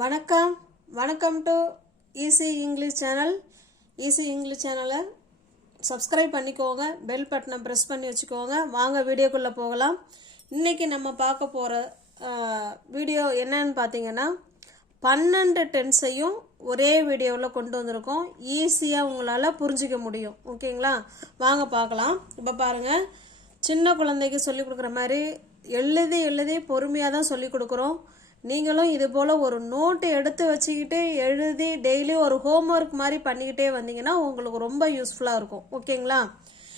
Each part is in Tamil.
வணக்கம் வணக்கம் to easy English channel. Easy English சேனலை சப்ஸ்கிரைப் பண்ணிக்கோங்க, பெல் பட்டனை ப்ரெஸ் பண்ணி வச்சுக்கோங்க. வாங்க வீடியோக்குள்ளே போகலாம். இன்றைக்கி நம்ம பார்க்க போகிற வீடியோ என்னன்னு பார்த்தீங்கன்னா 12 டென்ஸையும் ஒரே வீடியோவில் கொண்டு வந்திருக்கோம். ஈஸியாக உங்களால் புரிஞ்சிக்க முடியும். ஓகேங்களா, வாங்க பார்க்கலாம். இப்போ பாருங்கள், சின்ன குழந்தைக்கு சொல்லிக் கொடுக்குற மாதிரி எழுதி பொறுமையாக தான் சொல்லிக் கொடுக்குறோம். நீங்களும் இது போல் ஒரு நோட்டு எடுத்து வச்சுக்கிட்டு எழுதி டெய்லி ஒரு ஹோம்ஒர்க் மாதிரி பண்ணிக்கிட்டே வந்தீங்கன்னா உங்களுக்கு ரொம்ப யூஸ்ஃபுல்லாக இருக்கும். ஓகேங்களா,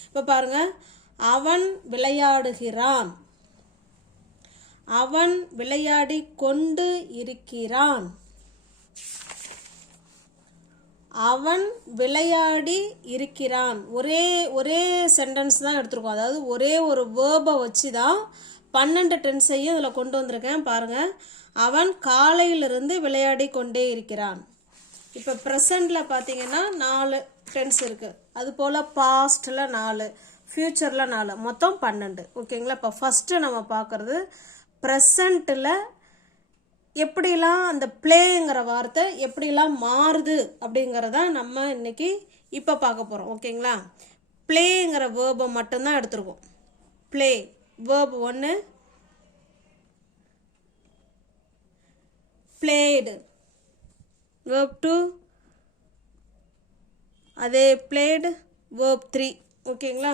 இப்போ பாருங்கள், அவன் விளையாடுகிறான், அவன் விளையாடி கொண்டு இருக்கிறான், அவன் விளையாடி இருக்கிறான். ஒரே சென்டென்ஸ் தான் எடுத்துருக்கோம். அதாவது ஒரே ஒரு வேர்பை வச்சு தான் 12 டென்ஸையும் இதில் கொண்டு வந்திருக்கேன். பாருங்கள், அவன் காலையிலிருந்து விளையாடி கொண்டே இருக்கிறான். இப்போ ப்ரெசண்டில் பார்த்தீங்கன்னா 4 டென்ஸ் இருக்குது. அது போல் பாஸ்டில் 4, ஃப்யூச்சரில் 4, மொத்தம் 12. ஓகேங்களா, இப்போ ஃபஸ்ட்டு நம்ம பார்க்குறது ப்ரெசண்ட்டில் எப்படிலாம் அந்த பிளேங்கிற வார்த்தை எப்படிலாம் மாறுது அப்படிங்கிறத நம்ம இன்னைக்கு இப்போ பார்க்க போகிறோம். ஓகேங்களா, பிளேங்கிற வேர்பை மட்டும்தான் எடுத்துருக்கோம். பிளே வேர்ப் 1, played verb 2, அதே played verb 3. ஓகேங்களா,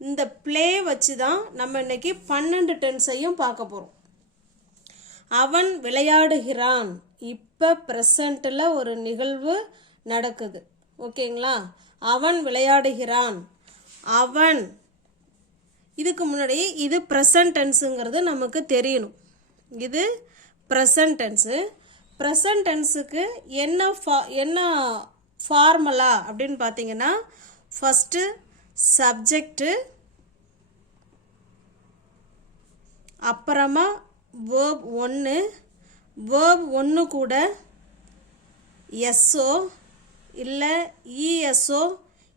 இந்த play வச்சு தான் நம்ம இன்னைக்கு 12 டென்ஸையும் பார்க்க போகிறோம். அவன் விளையாடுகிறான், இப்போ ப்ரெசண்ட்டில் ஒரு நிகழ்வு நடக்குது. ஓகேங்களா, அவன் விளையாடுகிறான். அவன் இதுக்கு முன்னாடி இது ப்ரெசன்ட் டென்ஸுங்கிறது நமக்கு தெரியணும். இது ப்ரெசன்ட் டென்ஸு. ப்ரெசன்ட் டென்ஸுக்கு என்ன ஃபார்முலா அப்படின்னு பார்த்தீங்கன்னா, ஃபஸ்ட்டு சப்ஜெக்டு, அப்புறமா வேர்ப் 1, வேர்ப் 1 கூட எஸ்ஓ இல்லை இஎஸ்ஓ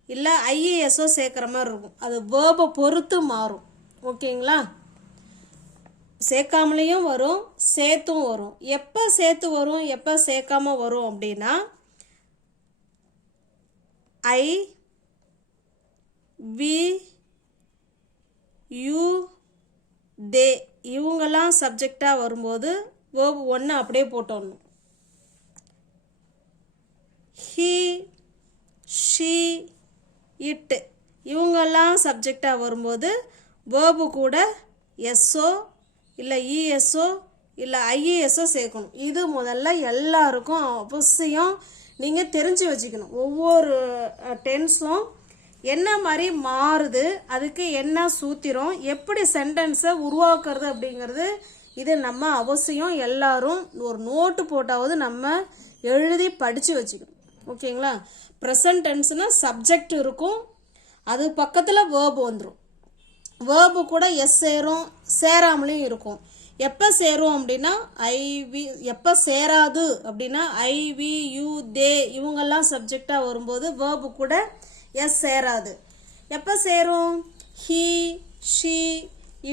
இல்லை ஐஏஎஸ்ஓ சேர்க்குற மாதிரி இருக்கும். அது வேர்பை பொறுத்து மாறும். ஓகேங்களா, சேர்க்காமலேயும் வரும், சேர்த்தும் வரும். எப்போ சேர்த்து வரும், எப்போ சேர்க்காம வரும் அப்படின்னா, ஐ, வி, யூ, தே இவங்கெல்லாம் சப்ஜெக்டாக வரும்போது வேர்ப் 1 அப்படியே போட்டோணும். ஹீ, ஷீ, இட் இவங்கெல்லாம் சப்ஜெக்டாக வரும்போது வேர்பு கூட எஸ்ஓ இல்லை இஎஸ்ஓ இல்லை ஐஏஎஸ்ஓ சேர்க்கணும். இது முதல்ல எல்லாருக்கும் அவசியம் நீங்கள் தெரிஞ்சு வச்சுக்கணும். ஒவ்வொரு டென்ஸும் என்ன மாதிரி மாறுது, அதுக்கு என்ன சூத்திரம், எப்படி சென்டென்ஸை உருவாக்குறது அப்படிங்கிறது இது நம்ம அவசியம் எல்லாரும் ஒரு நோட்டு போட்டாவது நம்ம எழுதி படித்து வச்சுக்கணும். ஓகேங்களா, ப்ரெசன்ட் டென்ஸ்னால் சப்ஜெக்ட் இருக்கும், அது பக்கத்தில் வேர்பு வந்துடும். வேர்பு கூட எஸ் சேரும், சேராமலையும் இருக்கும். எப்போ சேரும் அப்படின்னா ஐவி, எப்போ சேராது அப்படின்னா ஐவி, யூ, தே இவங்கெல்லாம் சப்ஜெக்டாக வரும்போது வேர்பு கூட எஸ் சேராது. எப்போ சேரும், ஹீ, ஷீ,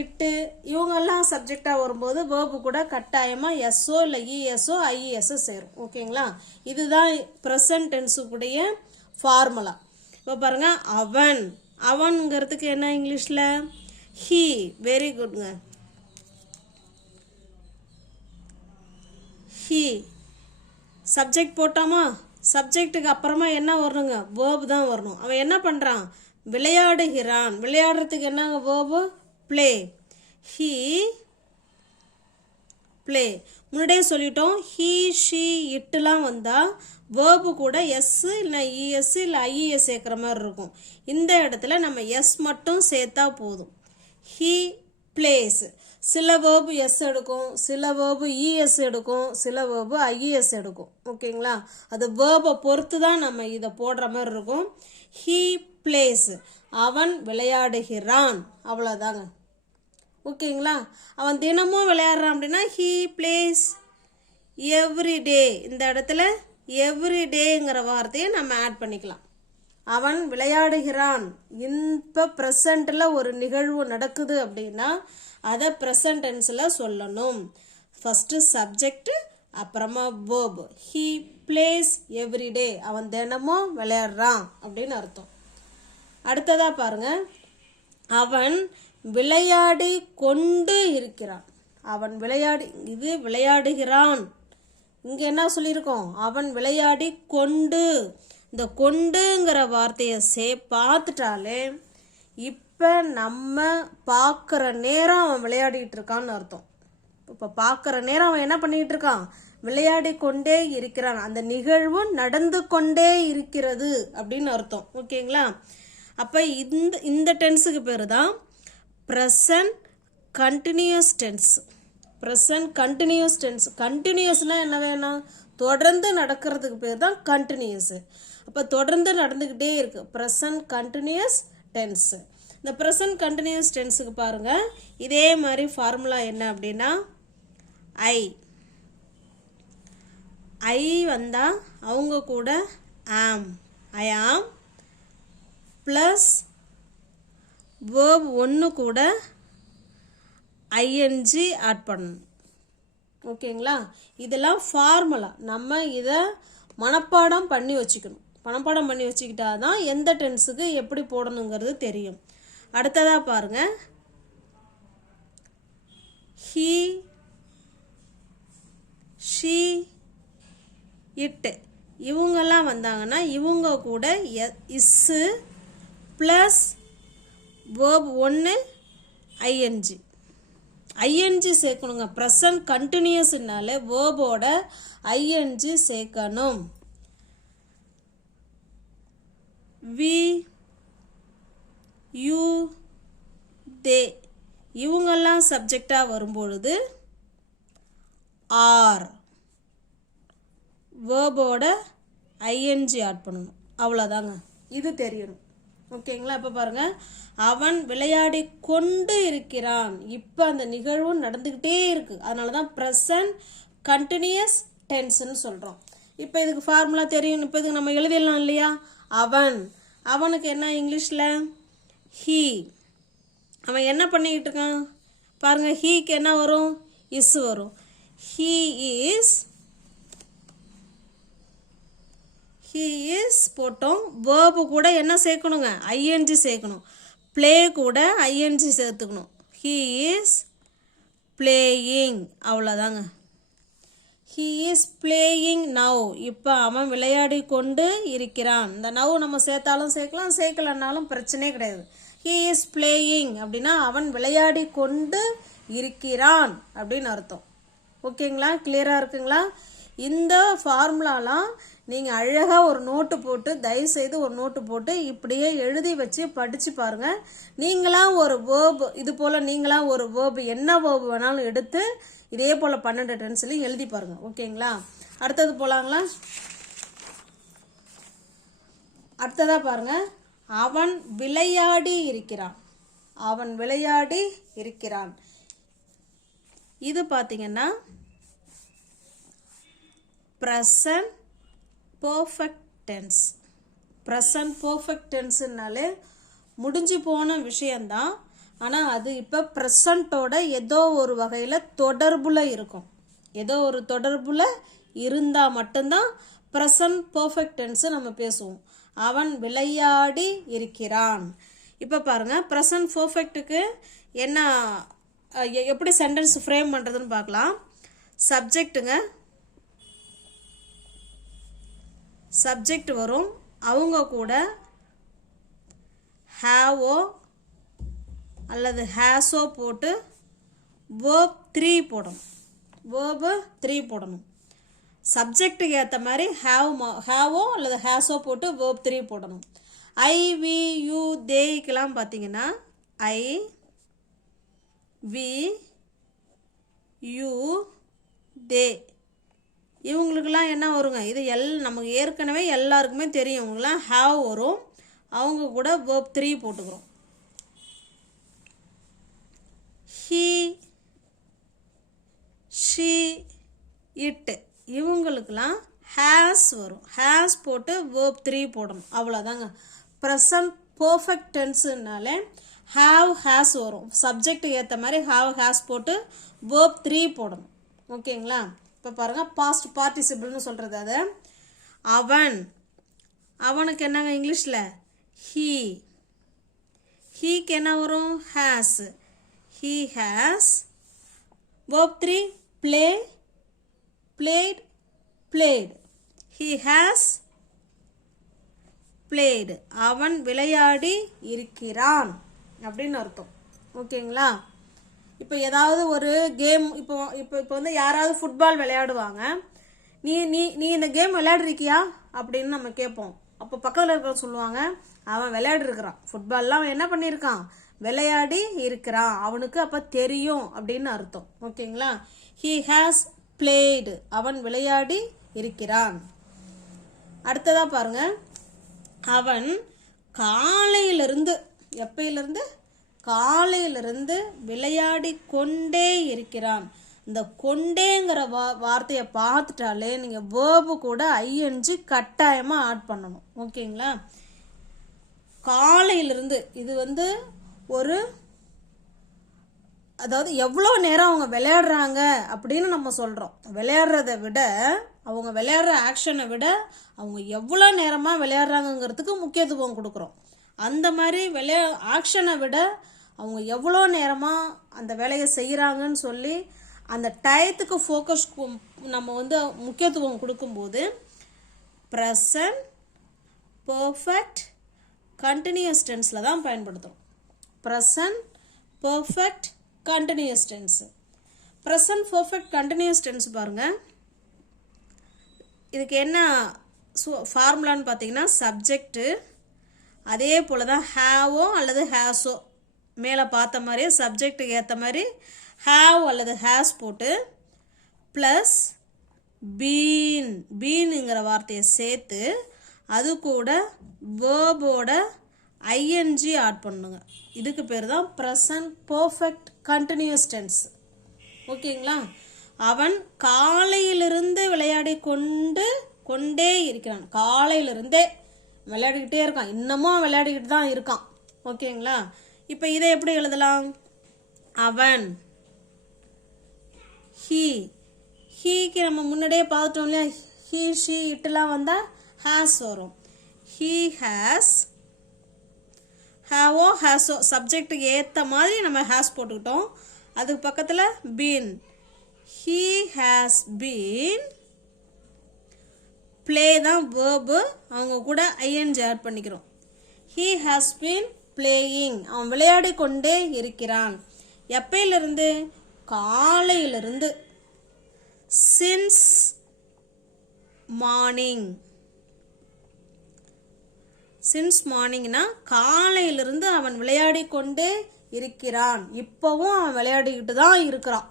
இட்டு இவங்கெல்லாம் சப்ஜெக்டாக வரும்போது வேர்பு கூட கட்டாயமாக எஸ்ஓ இல்லை இஎஸ்ஓ ஐஇஎஸ்ஓ சேரும். ஓகேங்களா, இதுதான் ப்ரெசன்ட் டென்ஸுக்குடைய ஃபார்முலா. இப்போ பாருங்கள், அவன், அவன்ங்கிறதுக்கு என்ன இங்கிலீஷில் ஹீ. வெரி குட்ங்க, ஹீ. சப்ஜெக்ட் போட்டோமா, சப்ஜெக்ட்டுக்கு அப்புறமா என்ன வரணுங்க, வேர்பு தான் வரணும். அவன் என்ன பண்ணுறான், விளையாடுகிறான். விளையாடுறதுக்கு என்னங்க வேர்பு, ப்ளே. He play. முன்னாடியே சொல்லிட்டோம், ஹீ, ஷீ, இட்டுலாம் வந்தால் வேர்பு கூட எஸ் இல்லை இஎஸ் இல்லை ஐஇஎஸ் சேர்க்குற மாதிரி இருக்கும். இந்த இடத்துல நம்ம எஸ் மட்டும் சேர்த்தா போதும். He plays. சில வேர்பு எஸ் எடுக்கும், சில வேர்பு இஎஸ் எடுக்கும், சில வேர்பு ஐஇஎஸ் எடுக்கும். ஓகேங்களா, அது வேர்பை பொறுத்து தான் நம்ம இதை போடுற மாதிரி இருக்கும். ஹீ பிளேஸ், அவன் விளையாடுகிறான், அவ்வளோதாங்க. ஓகேங்களா, அவன் தினமும் விளையாடுறான் அப்படின்னா ஹீ பிளேஸ் எவ்ரிடே. இந்த இடத்துல எவ்ரிடேங்கிற வார்த்தையை நம்ம ஆட் பண்ணிக்கலாம். அவன் விளையாடுகிறான். இப்போ ப்ரெசண்ட்டில் ஒரு நிகழ்வு நடக்குது அப்படின்னா அதை ப்ரெசன்ட் டென்ஸில் சொல்லணும். ஃபஸ்ட்டு சப்ஜெக்ட், அப்புறமா verb. He plays every day. அவன் தினமும் விளையாடுறான் அப்படின்னு அர்த்தம். அடுத்ததா பாருங்க, அவன் விளையாடி கொண்டு இருக்கிறான். அவன் விளையாடுகிறான். இங்கே என்ன சொல்லியிருக்கோம்? அவன் விளையாடி கொண்டு. இந்த கொண்டுங்கிற வார்த்தையை பார்த்துட்டாலே இப்போ நம்ம பார்க்குற நேரம் அவன் விளையாடிட்டு இருக்கான்னு அர்த்தம். இப்போ பார்க்குற நேரம் அவன் என்ன பண்ணிக்கிட்டு இருக்கான்? விளையாடி கொண்டே இருக்கிறான். அந்த நிகழ்வு நடந்து கொண்டே இருக்கிறது அப்படின்னு அர்த்தம். ஓகேங்களா? அப்போ இந்த டென்ஸுக்கு பேர் தான் present continuous tense. Present continuous tense. கண்டினியூஸ்னால் என்ன வேணும்? தொடர்ந்து நடக்கிறதுக்கு பேர் தான் கண்டினியூஸு. அப்போ தொடர்ந்து நடந்துக்கிட்டே இருக்குது. Present continuous tense. இந்த ப்ரெசன்ட் கண்டினியூஸ் டென்ஸுக்கு பாருங்கள், இதே மாதிரி ஃபார்முலா என்ன அப்படின்னா ஐ வந்தால் அவங்க கூட ஆம், ஐ ஆம் ப்ளஸ் வேர்ப் ஒன்று கூட ஐஎன்ஜி ஆட் பண்ணணும். ஓகேங்களா? இதெல்லாம் ஃபார்முலா. நம்ம இதை மனப்பாடம் பண்ணி வச்சுக்கணும். மனப்பாடம் பண்ணி வச்சுக்கிட்டா தான் எந்த டென்ஸுக்கு எப்படி போடணுங்கிறது தெரியும். அடுத்ததாக பாருங்கள், ஹீ, ஷீ, இட்டு இவங்கெல்லாம் வந்தாங்கன்னா இவங்க கூட இஸ்ஸு ப்ளஸ் வேர்ப் ஒன்று ஐஎன்ஜி. ஐஎன்ஜி சேர்க்கணுங்க. ப்ரெசன்ட் கண்டினியூஸ்னாலே வேர்போட ஐஎன்ஜி சேர்க்கணும். வி, யூ, தே இவங்கெல்லாம் சப்ஜெக்டாக வரும்பொழுது ஆர் வேர்போட ஐஎன்ஜி ஆட் பண்ணணும். அவ்வளோதாங்க. இது தெரியணும். ஓகேங்களா? இப்போ பாருங்கள், அவன் விளையாடி கொண்டு இருக்கிறான். இப்போ அந்த நிகழ்வு நடந்துக்கிட்டே இருக்குது. அதனால தான் ப்ரெசன்ட் கண்டினியூஸ் டென்ஸ்ன்னு சொல்கிறோம். இப்போ இதுக்கு ஃபார்முலா தெரியும். இப்போ இதுக்கு நம்ம எழுதிடலாம் இல்லையா? அவனுக்கு என்ன இங்கிலீஷில்? ஹீ. அவன் என்ன பண்ணிக்கிட்டு இருக்கான் பாருங்கள். ஹீக்கு என்ன வரும்? இஸ் வரும். ஹீ இஸ் போட்டோம். வேர்பு கூட என்ன சேர்க்கணுங்க? ஐஎன்ஜி சேர்க்கணும். ப்ளே கூட ஐஎன்ஜி சேர்த்துக்கணும். He is playing. அவ்வளோதாங்க. He is playing now. இப்போ அவன் விளையாடி கொண்டு இருக்கிறான். இந்த நவ் நம்ம சேர்த்தாலும் சேர்க்கலாம், சேர்க்கலன்னாலும் பிரச்சனையே கிடையாது. ஹீ இஸ் பிளேயிங் அப்படின்னா அவன் விளையாடி கொண்டு இருக்கிறான் அப்படின்னு அர்த்தம். ஓகேங்களா? கிளியராக இருக்குங்களா? இந்த ஃபார்முலாலாம் நீங்கள் அழகாக ஒரு நோட்டு போட்டு, தயவுசெய்து ஒரு நோட்டு போட்டு இப்படியே எழுதி வச்சு படித்து பாருங்கள். நீங்களாம் ஒரு வேர்பு இது போல் நீங்களாம் ஒரு வேர்பு என்ன வேர்பு வேணாலும் எடுத்து இதே போல் 12 டென்ஸ்லையும் எழுதி பாருங்கள். ஓகேங்களா? அடுத்தது போகலாங்களா? அடுத்ததாக பாருங்கள், அவன் விளையாடி இருக்கிறான். அவன் விளையாடி இருக்கிறான். இது பார்த்தீங்கன்னா present perfect tense. Present perfect டென்ஸுனாலே முடிஞ்சு போன விஷயந்தான். ஆனால் அது இப்போ ப்ரெசண்ட்டோட ஏதோ ஒரு வகையில் தொடர்பில் இருக்கும். ஏதோ ஒரு தொடர்பில் இருந்தால் மட்டும்தான் ப்ரெசன்ட் பர்ஃபெக்ட் டென்ஸு நம்ம பேசுவோம். அவன் விளையாடி இருக்கிறான். இப்போ பாருங்கள், ப்ரெசன்ட் பர்ஃபெக்ட்டுக்கு என்ன எப்படி சென்டென்ஸ் ஃப்ரேம் பண்ணுறதுன்னு பார்க்கலாம். சப்ஜெக்ட்டுங்க, சப்ஜெக்ட் வரும். அவங்க கூட ஹேவோ அல்லது ஹேஸோ போட்டு வேர்ப் 3 போடணும். வேர்பு 3 போடணும். சப்ஜெக்ட்டுக்கு ஏற்ற மாதிரி ஹேவோ அல்லது ஹேஸோ போட்டு வேர்ப் 3 போடணும். ஐ, வி, யூ, தேக்கெல்லாம் பார்த்தீங்கன்னா ஐ, வி, யூ, தே இவங்களுக்கெல்லாம் என்ன வருங்க? இது நமக்கு ஏற்கனவே எல்லாருக்குமே தெரியும். இவங்கெல்லாம் ஹேவ் வரும். அவங்க கூட வேர்ப் 3 போட்டுக்கிறோம். ஹீ, ஷீ, இட் இவங்களுக்கெல்லாம் ஹேஸ் வரும். ஹேஸ் போட்டு வேர்ப் 3 போடணும். அவ்வளோதாங்க. ப்ரெசன்ட் பர்ஃபெக்ட் டென்ஸுனாலே ஹேவ் ஹேஸ் வரும். சப்ஜெக்ட் ஏற்ற மாதிரி ஹேவ் ஹேஸ் போட்டு வேர்ப் 3 போடணும். ஓகேங்களா? இப்போ பாருங்கள் பாஸ்ட் பார்ட்டிசிபிள்னு சொல்கிறது அது. அவன், அவனுக்கு என்னங்க இங்கிலீஷில் ஹீ. ஹீக்கு என்ன வரும் has. He has. verb 3 play, played, played. He has played. அவன் விளையாடி இருக்கிறான் அப்படின்னு அர்த்தம். ஓகேங்களா? இப்போ ஏதாவது ஒரு கேம், இப்போ இப்போ இப்போ வந்து யாராவது ஃபுட்பால் விளையாடுவாங்க. நீ நீ நீ இந்த கேம் விளையாடுறிக்கியா அப்படின்னு நம்ம கேட்போம். அப்போ பக்கத்தில் இருக்கிற சொல்லுவாங்க, அவன் விளையாடிருக்கிறான், ஃபுட்பால்லாம் அவன் என்ன பண்ணியிருக்கான், விளையாடி இருக்கிறான், அவனுக்கு அப்போ தெரியும் அப்படின்னு அர்த்தம். ஓகேங்களா? he has played. அவன் விளையாடி இருக்கிறான். அடுத்ததா பாருங்க, அவன் காலையிலிருந்து, எப்பயிலிருந்து, காலையிலிருந்து விளையாடி கொண்டே இருக்கிறான். இந்த கொண்டேங்கிற வார்த்தையை பார்த்துட்டாலே நீங்கள் வேர்பு கூட ஐஎன்ஜி கட்டாயமாக ஆட் பண்ணணும். ஓகேங்களா? காலையிலிருந்து இது வந்து ஒரு, அதாவது எவ்வளோ நேரம் அவங்க விளையாடுறாங்க அப்படின்னு நம்ம சொல்கிறோம். விளையாடுறத விட, அவங்க விளையாடுற ஆக்ஷனை விட அவங்க எவ்வளோ நேரமாக விளையாடுறாங்கங்கிறதுக்கு முக்கியத்துவம் கொடுக்குறோம். அந்த மாதிரி ஆக்ஷனை விட அவங்க எவ்வளோ நேரமாக அந்த வேலையை செய்கிறாங்கன்னு சொல்லி அந்த டயத்துக்கு ஃபோக்கஸ் நம்ம வந்து முக்கியத்துவம் கொடுக்கும்போது ப்ரெசன்ட் பர்ஃபெக்ட் கண்டினியூஸ் டென்ஸில் தான் பயன்படுத்துகிறோம். Present perfect continuous tense. Present perfect continuous tense பாருங்கள், இதுக்கு என்ன ஃபார்முலான்னு பார்த்தீங்கன்னா சப்ஜெக்டு, அதே போல் தான் ஹேவோ அல்லது ஹேஸோ, மேலே பார்த்த மாதிரியே சப்ஜெக்டுக்கு ஏற்ற மாதிரி ஹேவ் அல்லது ஹேஸ் போட்டு ப்ளஸ் பீன், பீனுங்கிற வார்த்தையை சேர்த்து அது கூட வேர்போட ஐஎன்ஜி ஆட் பண்ணுங்க. இதுக்கு பேர் தான் ப்ரெசன்ட் பர்ஃபெக்ட் கண்டினியூஸ் டென்ஸ். ஓகேங்களா? அவன் காலையிலிருந்து விளையாடி கொண்டே இருக்கிறான். காலையிலிருந்தே விளையாடிக்கிட்டே இருக்கான், இன்னமும் விளையாடிக்கிட்டு தான் இருக்கான். ஓகேங்களா? இப்போ இதை எப்படி எழுதலாம்? அவன், ஹீக்கு நம்ம முன்னாடியே பார்த்துட்டோம் இல்லையா, ஹீ ஷீ இட்டெல்லாம் வந்தால் ஹேஸ் வரும். ஹீ ஹேஸ், ஹேவோ ஹேஸோ சப்ஜெக்டுக்கு ஏற்ற மாதிரி நம்ம ஹேஸ் போட்டுக்கிட்டோம். அதுக்கு பக்கத்தில் been, he has been, play தான் வேர்பு, அவங்க கூட ஐஎன்ஜி ஆட் பண்ணிக்கிறோம். ஹீ ஹேஸ் பீன் பிளேயிங், அவன் விளையாடி கொண்டே இருக்கிறான். எப்பயிலிருந்து? காலையிலிருந்து. சின்ஸ் மார்னிங், சின்ஸ் மார்னிங்னா காலையிலிருந்து அவன் விளையாடி கொண்டே இருக்கிறான், இப்போவும் அவன் விளையாடிக்கிட்டு தான் இருக்கிறான்.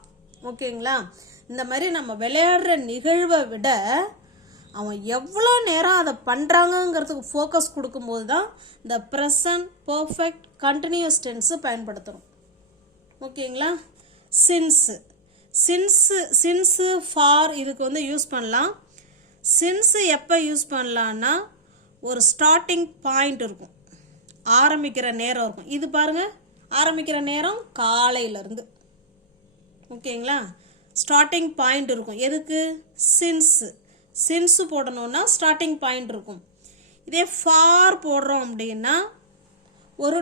ஓகேங்களா? இந்த மாதிரி நம்ம விளையாடுற நிகழ்வை விட அவன் எவ்வளோ நேரம் அதை பண்ணுறாங்கங்கிறதுக்கு ஃபோக்கஸ் கொடுக்கும்போது தான் இந்த ப்ரெசன்ட் பர்ஃபெக்ட் கண்டினியூஸ் டென்ஸு பயன்படுத்துகிறோம். ஓகேங்களா? சின்ஸு ஃபார் இதுக்கு வந்து யூஸ் பண்ணலாம். சின்ஸு எப்போ யூஸ் பண்ணலான்னா ஒரு ஸ்டார்டிங் பாயிண்ட் இருக்கும், ஆரம்பிக்கிற நேரம் இருக்கும். இது பாருங்கள், ஆரம்பிக்கிற நேரம் காலையிலேருந்து. ஓகேங்களா? ஸ்டார்டிங் பாயிண்ட் இருக்கும். எதுக்கு? சின்ஸு போடணுன்னா ஸ்டார்டிங் பாயிண்ட் இருக்கும். இதே ஃபார் போடுறோம் அப்படின்னா ஒரு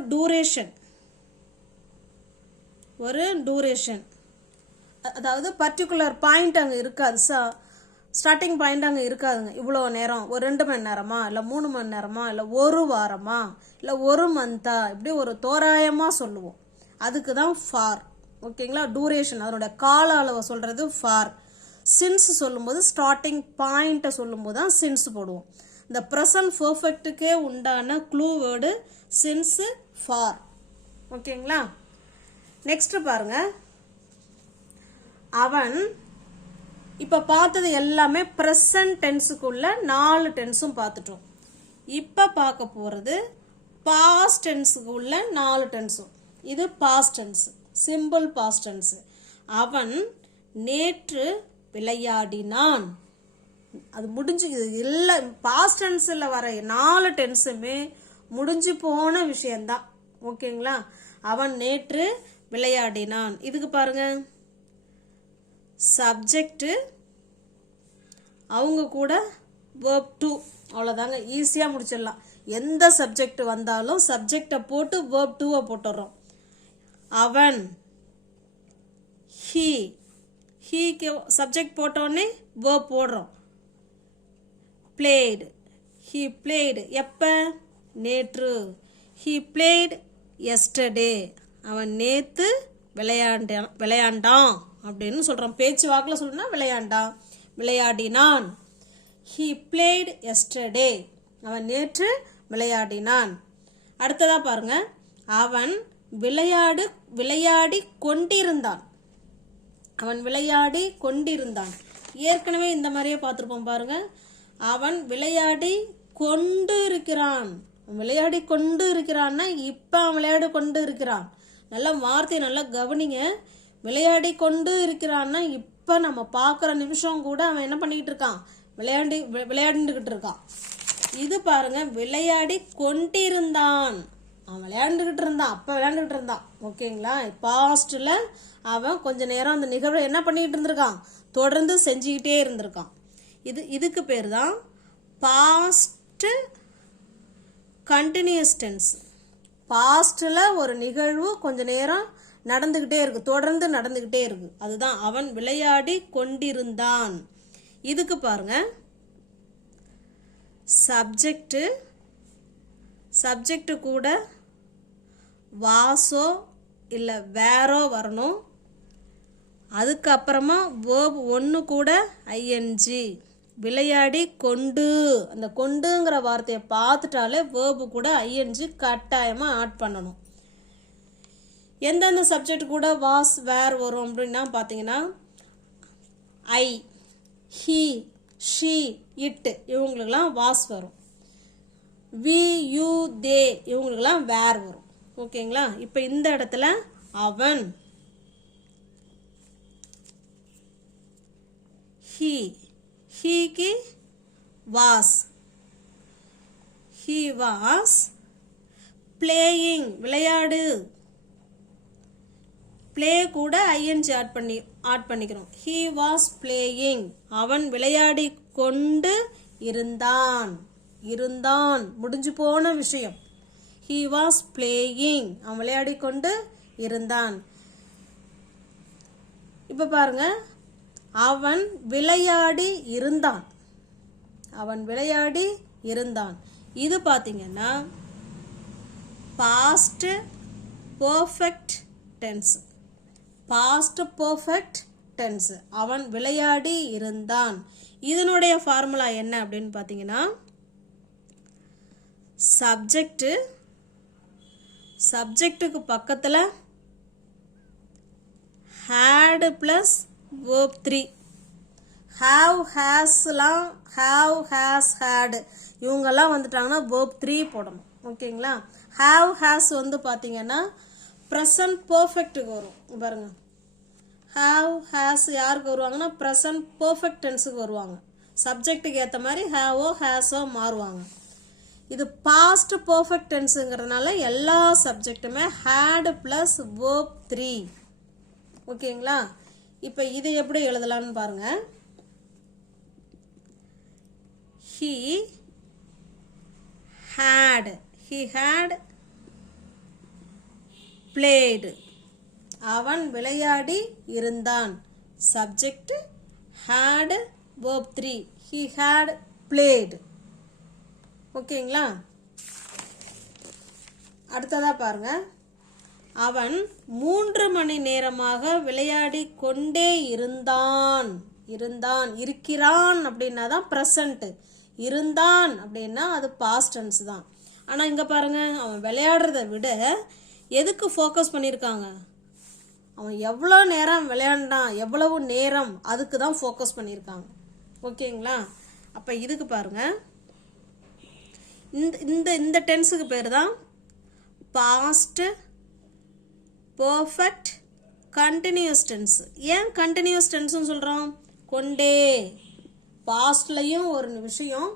டூரேஷன், அதாவது பர்டிகுலர் பாயிண்ட் அங்கே இருக்காது, ஸ்டார்டிங் பாயிண்ட் அங்கே இருக்காதுங்க. இவ்வளோ நேரம், ஒரு 2 மணி நேரமா, இல்லை 3 மணி நேரமா, இல்லை 1 வாரமா, இல்லை 1 மந்த்தா, இப்படி ஒரு தோராயமாக சொல்லுவோம். அதுக்கு தான் ஃபார். ஓகேங்களா? டூரேஷன், அதனோட கால அளவை சொல்கிறது ஃபார். சின்ஸ் சொல்லும்போது ஸ்டார்டிங் பாயிண்ட்டை சொல்லும்போது தான் சின்ஸ் போடுவோம். இந்த ப்ரெசன்ட் பர்ஃபெக்ட்டுக்கே உண்டான க்ளூ வேர்டு சின்ஸு, ஃபார். ஓகேங்களா? நெக்ஸ்ட்டு பாருங்கள், அவன், இப்போ பார்த்தது எல்லாமே ப்ரெசன்ட் டென்ஸுக்குள்ள 4 டென்ஸும் பார்த்துட்டோம். இப்போ பார்க்க போகிறது பாஸ்ட் டென்ஸுக்கு உள்ள 4 டென்ஸும். இது past tense, simple past tense. அவன் நேற்று விளையாடினான், அது முடிஞ்சு. இல்லை, பாஸ்ட் டென்ஸில் வர 4 டென்ஸுமே முடிஞ்சு போன விஷயந்தான். ஓகேங்களா? அவன் நேற்று விளையாடினான். இதுக்கு பாருங்க, சப்ஜெக்டு அவங்க கூட verb to. அவ்வளோதாங்க, ஈஸியாக முடிச்சிடலாம். எந்த சப்ஜெக்ட் வந்தாலும் சப்ஜெக்டை போட்டு verb to-வை போட்டுடுறோம். அவன், ஹீக்கு சப்ஜெக்ட் போட்டோடனே verb போடுறோம். played, he played எப்போ? நேற்று. he played yesterday, அவன் நேற்று விளையாண்டான் அப்படின்னு சொல்கிறோம். பேச்சு வாக்கில் சொல்லணும்னா விளையாண்டான், விளையாடினான். he played yesterday, அவன் நேற்று விளையாடினான். அடுத்ததாக பாருங்க, அவன் விளையாடி கொண்டிருந்தான். அவன் விளையாடி கொண்டிருந்தான். ஏற்கனவே இந்த மாதிரியே பார்த்துருப்போம் பாருங்க. அவன் விளையாடி கொண்டு இருக்கிறான். விளையாடி கொண்டு இருக்கிறான்னா இப்போ அவன் விளையாடி கொண்டு இருக்கிறான். நல்லா வார்த்தையை நல்லா கவனிங்க. விளையாடி கொண்டு இருக்கிறான்னா இப்போ நம்ம பார்க்குற நிமிஷம் கூட அவன் என்ன பண்ணிக்கிட்டு இருக்கான்? விளையாண்டுக்கிட்டு இருக்கான். இது பாருங்க, விளையாடி கொண்டிருந்தான். அவன் விளையாண்டுக்கிட்டு இருந்தான், அப்போ விளையாண்டுக்கிட்டு இருந்தான். ஓகேங்களா? பாஸ்டில் அவன் கொஞ்ச நேரம் அந்த நிகழ்வை என்ன பண்ணிக்கிட்டு இருந்திருக்கான்? தொடர்ந்து செஞ்சுக்கிட்டே இருந்திருக்கான். இதுக்கு பேர் தான் பாஸ்ட் கண்டினியூஸ் டென்ஸ். பாஸ்டில் ஒரு நிகழ்வு கொஞ்ச நேரம் நடந்துக்கிட்டே இருக்கு, தொடர்ந்து நடந்துக்கிட்டே இருக்கு. அதுதான் அவன் விளையாடி கொண்டிருந்தான். இதுக்கு பாருங்க, சப்ஜெக்ட் கூட வாஸோ இல்லை வேறோ வரணும். அதுக்கப்புறமா வேர்ப் ஒன்று கூட ஐஎன்ஜி. விளையாடி கொண்டு, அந்த கொண்டுங்கிற வார்த்தையை பார்த்துட்டாலே வேர்பு கூட ஐஎன்ஜி கட்டாயமாக ஆட் பண்ணணும். எந்தெந்த சப்ஜெக்ட் கூட வாஸ் வேர் வரும் அப்படின்னா பார்த்தீங்கன்னா ஐ, ஹீ, ஷீ, இட் இவங்களுக்கெல்லாம் வாஸ் வரும். வி, யூ, தே இவங்களுக்கெல்லாம் வேர் வரும். ஓகேங்களா? இப்போ இந்த இடத்துல அவன், ஹீக்கு வாஸ், ஹீ வாஸ் பிளேயிங், விளையாடு. பிளே கூட ஐஎன்ஜி ஆட் பண்ணிக்கிறோம். ஹீ வாஸ் பிளேயிங், அவன் விளையாடி கொண்டு இருந்தான். முடிஞ்சு போன விஷயம். ஹீ வாஸ் பிளேயிங், அவன் விளையாடி கொண்டு இருந்தான். இப்போ பாருங்க, அவன் விளையாடி இருந்தான். இது பார்த்தீங்கன்னா பாஸ்ட் பர்ஃபெக்ட் டென்ஸ். அவன் விளையாடி இருந்தான். இதனுடைய ஃபார்முலா என்ன அப்படின்னு பார்த்தீங்கன்னா, சப்ஜெக்ட்டுக்கு பக்கத்தில் had plus verb 3. have, has, had இவங்கெல்லாம் வந்துட்டாங்கன்னா verb 3 போடணும். ஓகேங்களா? have, has வந்து பார்த்தீங்கன்னா ப்ரெசன்ட் பர்ஃபெக்ட்டுக்கு வரும். பாருங்க, have, has யாருக்கு வருவாங்கன்னா ப்ரெசன்ட் பர்ஃபெக்ட் டென்ஸுக்கு வருவாங்க. சப்ஜெக்ட்டுக்கு ஏற்ற மாதிரி ஹேவோ ஹேஸோ மாறுவாங்க. இது பாஸ்ட் பர்ஃபெக்ட் டென்ஸுங்கிறதுனால எல்லா சப்ஜெக்ட்டுமே had plus verb 3. ஓகேங்களா? இப்போ இதை எப்படி எழுதலான்னு பாருங்க. he had played, அவன் விளையாடி இருந்தான். Subject had verb 3, he had played. ஓகேங்களா? அடுத்ததா பாருங்க, அவன் 3 மணி நேரமாக விளையாடி கொண்டே இருக்கிறான் அப்படின்னா தான் ப்ரெசண்ட். இருந்தான் அப்படின்னா அது பாஸ்ட் டென்ஸ் தான். ஆனால் இங்கே பாருங்க, அவன் விளையாடுறத விட எதுக்கு ஃபோக்கஸ் பண்ணியிருக்காங்க? அவன் எவ்வளோ நேரம் விளையாண்டான், எவ்வளவு நேரம், அதுக்கு தான் ஃபோக்கஸ் பண்ணியிருக்காங்க. ஓகேங்களா? அப்போ இதுக்கு பாருங்க, இந்த டென்ஸுக்கு பேர் தான் பாஸ்ட் பர்ஃபெக்ட் கண்டினியூஸ் டென்ஸ். ஏன் கண்டினியூஸ் டென்ஸ்னு சொல்கிறோம்? கொண்டே, பாஸ்ட்லையும் ஒரு விஷயம்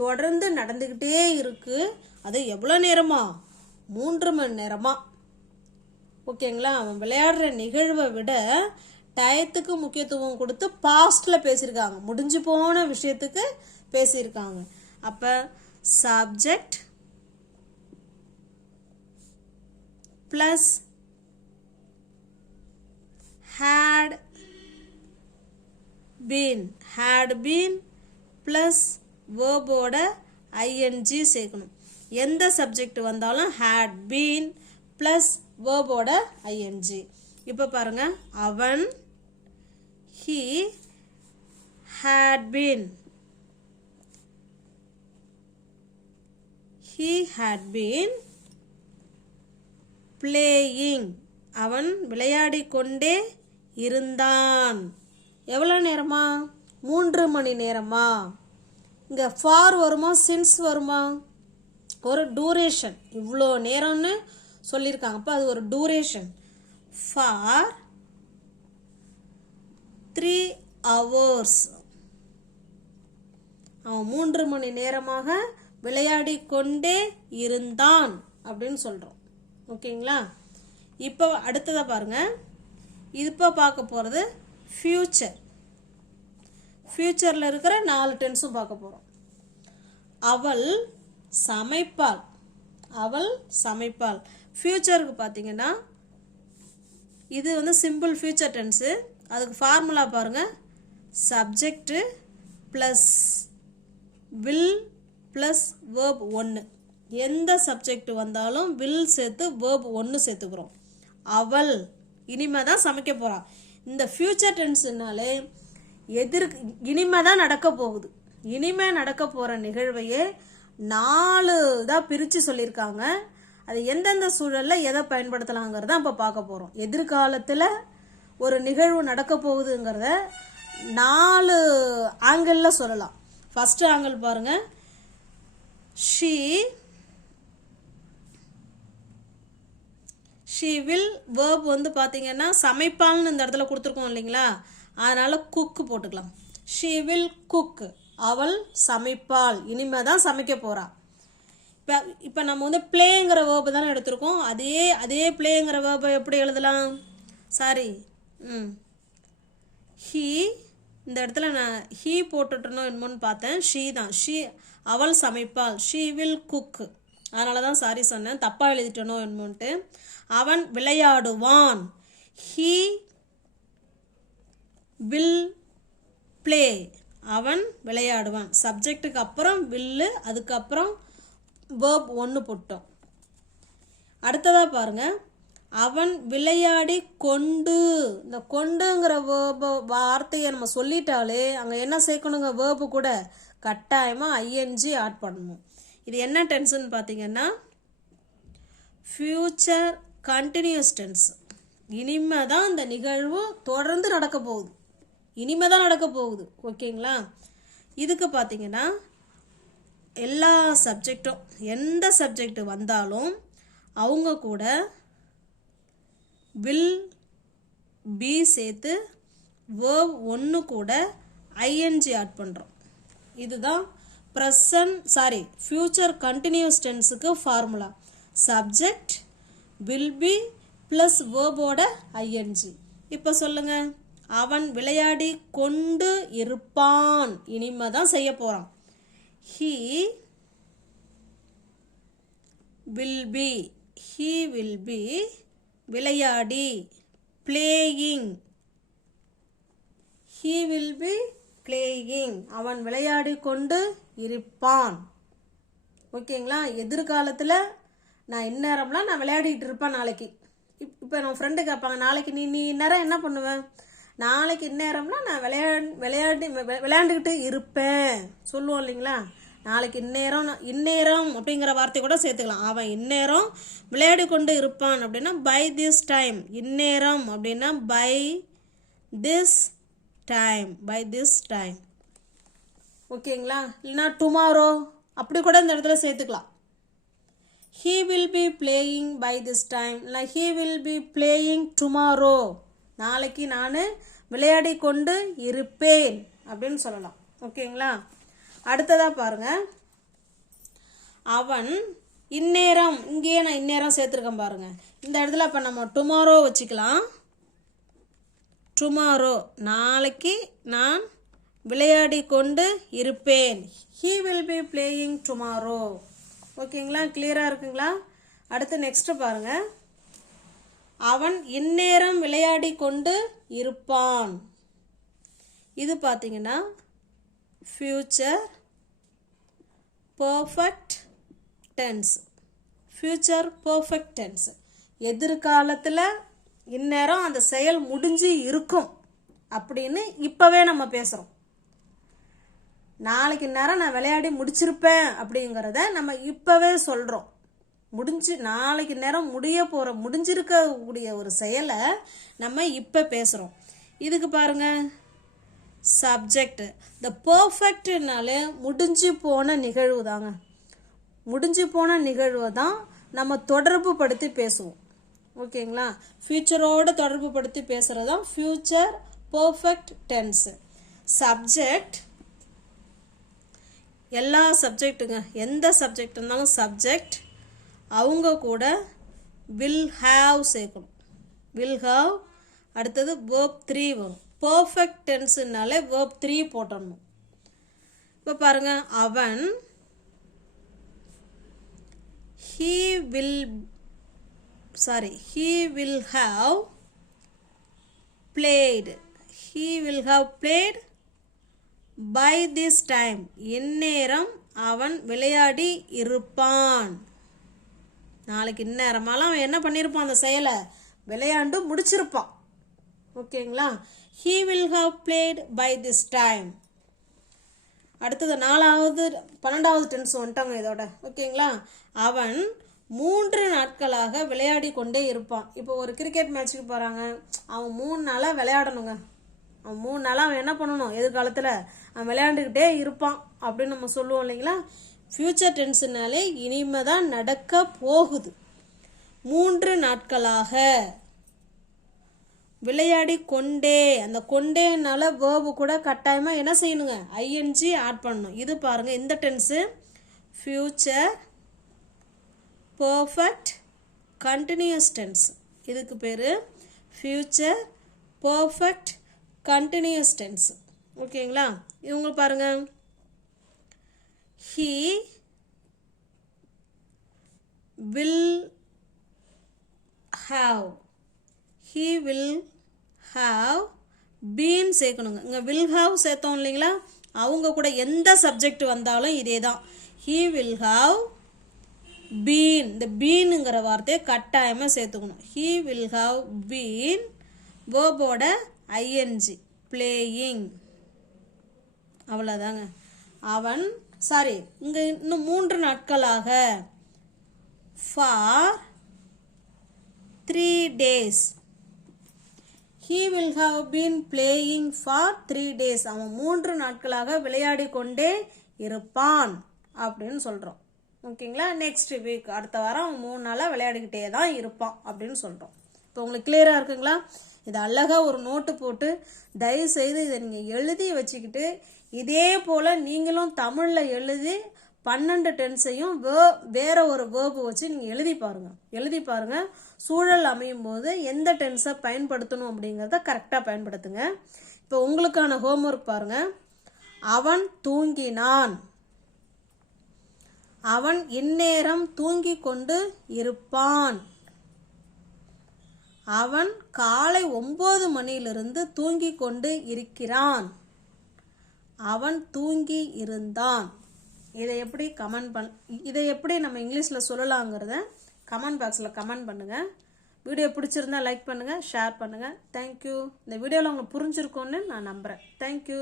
தொடர்ந்து நடந்துக்கிட்டே இருக்கு. அது எவ்வளோ நேரமா? 3 மணி நேரமா. ஓகேங்களா? அவன் விளையாடுற நிகழ்வை விட டயத்துக்கு முக்கியத்துவம் கொடுத்து பாஸ்டில் பேசியிருக்காங்க, முடிஞ்சு போன விஷயத்துக்கு பேசியிருக்காங்க. அப்போ subject plus had been plus வேர்போட ing சேர்க்கணும். எந்த சப்ஜெக்ட் வந்தாலும் had been ப்ளஸ் வேர்போட ing. இப்போ பாருங்க, அவன் he had been playing. அவன் விளையாடி கொண்டே இருந்தான். எவ்வளோ நேரமா? 3 மணி நேரமா? இங்கே ஃபார் வருமா சின்ஸ் வருமா? ஒரு டூரேஷன், இவ்வளோ நேரம்னு சொல்லியிருக்காங்க. அப்போ அது ஒரு டூரேஷன். For 3 hours. அவன் 3 மணி நேரமாக விளையாடி கொண்டே இருந்தான் அப்படின்னு சொல்கிறோம். ஓகேங்களா? இப்போ அடுத்ததை பாருங்க. இப்போ பார்க்க போகிறது ஃப்யூச்சர். ஃப்யூச்சரில் இருக்கிற 4 டென்ஸும் பார்க்க போகிறோம். அவள் சமைப்பாள். அவள் சமைப்பாள். ஃப்யூச்சருக்கு பார்த்தீங்கன்னா இது வந்து சிம்பிள் ஃப்யூச்சர் டென்ஸு. அதுக்கு ஃபார்முலா பாருங்கள். Subject plus will plus verb 1. எந்த சப்ஜெக்ட் வந்தாலும் வில் சேர்த்து வேர்ப் 1 சேர்த்துக்கிறோம். அவள் இனிமே தான் சமைக்க போகிறான். இந்த ஃப்யூச்சர் டென்ஸ்னாலே இனிமே தான் நடக்க போகுது. இனிமே நடக்க போகிற நிகழ்வையே 4 இதாக பிரித்து சொல்லியிருக்காங்க. அது எந்தெந்த சூழலில் எதை பயன்படுத்தலாங்கிறத இப்போ பார்க்க போகிறோம். எதிர்காலத்தில் ஒரு நிகழ்வு நடக்க போகுதுங்கிறத 4 ஆங்கிளில் சொல்லலாம். ஃபஸ்ட்டு ஆங்கிள் பாருங்கள். ஷீ வில் வேர்ப் வந்து பார்த்தீங்கன்னா சமைப்பாள்னு இந்த இடத்துல கொடுத்துருக்கோம் இல்லைங்களா, அதனால் குக்கு போட்டுக்கலாம். She will cook. அவள் சமைப்பாள், இனிமே தான் சமைக்க போகிறா. இப்போ நம்ம வந்து பிளேங்கிற வேர்பு தானே எடுத்திருக்கோம். அதே பிளேங்கிற வேர்பை எப்படி எழுதலாம்? சாரி, ஹீ, இந்த இடத்துல நான் ஹீ போட்டுட்டணும் என்னமோன்னு பார்த்தேன். ஷீ தான். அவள் சமைப்பாள். She will cook. அதனால தான் சாரி சொன்னேன், தப்பாக எழுதிட்டனோ என்னமோன்ட்டு. அவன் விளையாடுவான். He will play. அவன் விளையாடுவான். சப்ஜெக்டுக்கு அப்புறம் வில்லு, அதுக்கப்புறம் வேர்ப் 1 போட்டோம். அடுத்ததாக பாருங்க, அவன் விளையாடி கொண்டு. இந்த கொண்டுங்கிற வார்த்தையை நம்ம சொல்லிட்டாலே அங்கே என்ன சேர்க்கணுங்க? வேர்பு கூட கட்டாயமாக ஐஎன்ஜி ஆட் பண்ணணும். இது என்ன டென்ஸ்ன்னு பார்த்தீங்கன்னா ஃப்யூச்சர் கண்டினியூஸ் டென்ஸ். இனிமே தான் இந்த நிகழ்வு தொடர்ந்து நடக்க போகுது. இனிமே தான் நடக்க போகுது. ஓகேங்களா? இதுக்கு பார்த்தீங்கன்னா எல்லா சப்ஜெக்டும், எந்த சப்ஜெக்ட் வந்தாலும் அவங்க கூட வில் பி சேர்த்து வேர்ப் 1 கூட ஐஎன்ஜி ஆட் பண்ணுறோம். இதுதான் ஃப்யூச்சர் கண்டினியூஸ் டென்ஸுக்கு formula. Subject will be plus வேர்போட ஐஎன்ஜி. இப்போ சொல்லுங்க, அவன் விளையாடி கொண்டு இருப்பான். இனிமே தான் செய்ய போகிறான். ஹீ வில் பி விளையாடி playing. He will be playing. அவன் விளையாடி கொண்டு இருப்பான். ஓகேங்களா? எதிர்காலத்தில் நான் இந்நேரம்லாம் நான் விளையாடிட்டு இருப்பேன் நாளைக்கு. இப்போ நம்ம ஃப்ரெண்டு கேட்பாங்க, நாளைக்கு நீ இந்நேரம் என்ன பண்ணுவேன்? நாளைக்கு இந்நேரம்லாம் நான் விளையாண்டுக்கிட்டு இருப்பேன் சொல்லுவோம் இல்லைங்களா? நாளைக்கு இந்நேரம் அப்படிங்கிற வார்த்தை கூட சேர்த்துக்கலாம். அவன் இந்நேரம் விளையாடி கொண்டு இருப்பான் அப்படின்னா பை திஸ் டைம். இந்நேரம் அப்படின்னா பை திஸ் டைம். ஓகேங்களா? இல்லைனா டுமாரோ அப்படி கூட இந்த இடத்துல சேர்த்துக்கலாம். he will be playing by this time. இல்லை he will be playing tomorrow. நாளைக்கு நான் விளையாடி கொண்டு இருப்பேன் அப்படின்னு சொல்லலாம். ஓகேங்களா? அடுத்ததாக பாருங்க, அவன் இந்நேரம். இங்கேயே நான் இந்நேரம் சேர்த்துருக்கேன் பாருங்க. இந்த இடத்துல இப்போ நம்ம டுமாரோ வச்சுக்கலாம். டுமாரோ நாளைக்கு நான் விளையாடி கொண்டு இருப்பேன். he will be playing tomorrow. ஓகேங்களா, கிளியராக இருக்குங்களா? அடுத்து நெக்ஸ்ட் பாருங்க. அவன் இந்நேரம் விளையாடி கொண்டு இருப்பான். இது பார்த்தீங்கன்னா future perfect tense. Future perfect tense எதிர்காலத்தில் இந்நேரம் அந்த செயல் முடிஞ்சு இருக்கும் அப்படின்னு இப்போவே நம்ம பேசுகிறோம். நாளைக்கு நேரம் நான் விளையாடி முடிச்சிருப்பேன் அப்படிங்கிறத நம்ம இப்போவே சொல்கிறோம். நாளைக்கு நேரம் முடிஞ்சிருக்கக்கூடிய ஒரு செயலை நம்ம இப்போ பேசுகிறோம். இதுக்கு பாருங்க சப்ஜெக்ட். இந்த பர்ஃபெக்ட்னாலே முடிஞ்சு போன நிகழ்வு தாங்க. முடிஞ்சு போன நிகழ்வை தான் நம்ம தொடர்பு படுத்தி பேசுவோம். ஓகேங்களா, ஃபியூச்சரோடு தொடர்பு படுத்தி பேசுகிறது தான் ஃபியூச்சர் பர்ஃபெக்ட் டென்ஸ். சப்ஜெக்ட் எல்லா சப்ஜெக்ட்டுங்க, எந்த சப்ஜெக்ட் இருந்தாலும் சப்ஜெக்ட் அவங்க கூட வில் ஹாவ் சேர்க்கணும். வில் ஹாவ் அடுத்தது verb 3 வரும். பர்ஃபெக்ட் டென்ஸுனாலே verb 3 போட்டணும். இப்போ பாருங்க, அவன் he will have played by this time. இந்நேரம் அவன் விளையாடி இருப்பான். நாளைக்கு இந்நேரமாலாம் அவன் என்ன பண்ணியிருப்பான்? அந்த செயலை விளையாண்டு முடிச்சிருப்பான். ஓகேங்களா, he will have played by this time. அடுத்தது 12வது டென்ஸ் வந்துட்டாங்க இதோட. ஓகேங்களா, அவன் 3 நாட்களாக விளையாடி கொண்டே இருப்பான். இப்போ ஒரு கிரிக்கெட் மேட்ச்சுக்கு போகிறாங்க, அவன் 3 நாளாக விளையாடணுங்க. அவன் 3 நாளாக அவன் என்ன பண்ணணும்? எதிர்காலத்தில் அவன் விளையாண்டுக்கிட்டே இருப்பான் அப்படின்னு நம்ம சொல்லுவோம் இல்லைங்களா. ஃபியூச்சர் டென்ஸ்னாலே இனிமே தான் நடக்க போகுது. 3 நாட்களாக விளையாடி கொண்டே, அந்த கொண்டேனால வேர்பு கூட கட்டாயமாக என்ன செய்யணுங்க? ஐஎன்ஜி ஆட் பண்ணணும். இது பாருங்க, இந்த tense future perfect continuous tense. இதுக்கு பேர் ஃபியூச்சர் பர்ஃபெக்ட் கண்டினியூஸ் டென்ஸ். ஓகேங்களா, இவங்க பாருங்க, he will have been சேர்க்கணுங்க. இங்கே will have சேர்த்தோம் இல்லைங்களா, அவங்க கூட எந்த சப்ஜெக்ட் வந்தாலும் இதே தான். he will have been, இந்த பீனுங்கிற வார்த்தையை கட்டாயமாக சேர்த்துக்கணும். he will have been வேர்போட ஐஎன்ஜி பிளேயிங். அவ்வளோதாங்க. அவன் இங்கே இன்னும் 3 நாட்களாக for 3 days. he will have been playing for 3 days. அவன் 3 நாட்களாக விளையாடி கொண்டே இருப்பான் அப்படின்னு சொல்கிறோம். ஓகேங்களா, நெக்ஸ்ட் வீக் அடுத்த வாரம் அவன் 3 நாளாக விளையாடிக்கிட்டே தான் இருப்பான் அப்படின்னு சொல்கிறோம். இப்போ உங்களுக்கு கிளியராக இருக்குங்களா? இதை அழகாக ஒரு நோட்டு போட்டு தயவு செய்து இதை நீங்கள் எழுதி வச்சுக்கிட்டு இதே போல் நீங்களும் தமிழில் எழுதி 12 டென்ஸையும் வேற ஒரு வேர்பு வச்சு நீங்கள் எழுதி பாருங்கள். சூழல் அமையும் போது எந்த டென்ஸை பயன்படுத்தணும் அப்படிங்கிறத கரெக்டாக பயன்படுத்துங்க. இப்போ உங்களுக்கான ஹோம்ஒர்க் பாருங்கள். அவன் தூங்கினான். அவன் இந்நேரம் தூங்கி கொண்டு இருப்பான். அவன் காலை 9 மணியிலிருந்து தூங்கி கொண்டு இருக்கிறான். அவன் தூங்கி இருந்தான். இதை எப்படி நம்ம இங்கிலீஷில் சொல்லலாங்கிறத கமெண்ட் பாக்ஸில் கமெண்ட் பண்ணுங்கள். வீடியோ பிடிச்சிருந்தா லைக் பண்ணுங்கள், ஷேர் பண்ணுங்கள். தேங்க்யூ. இந்த வீடியோவில் உங்களுக்கு புரிஞ்சிருக்கும்னு நான் நம்புகிறேன். தேங்க்யூ.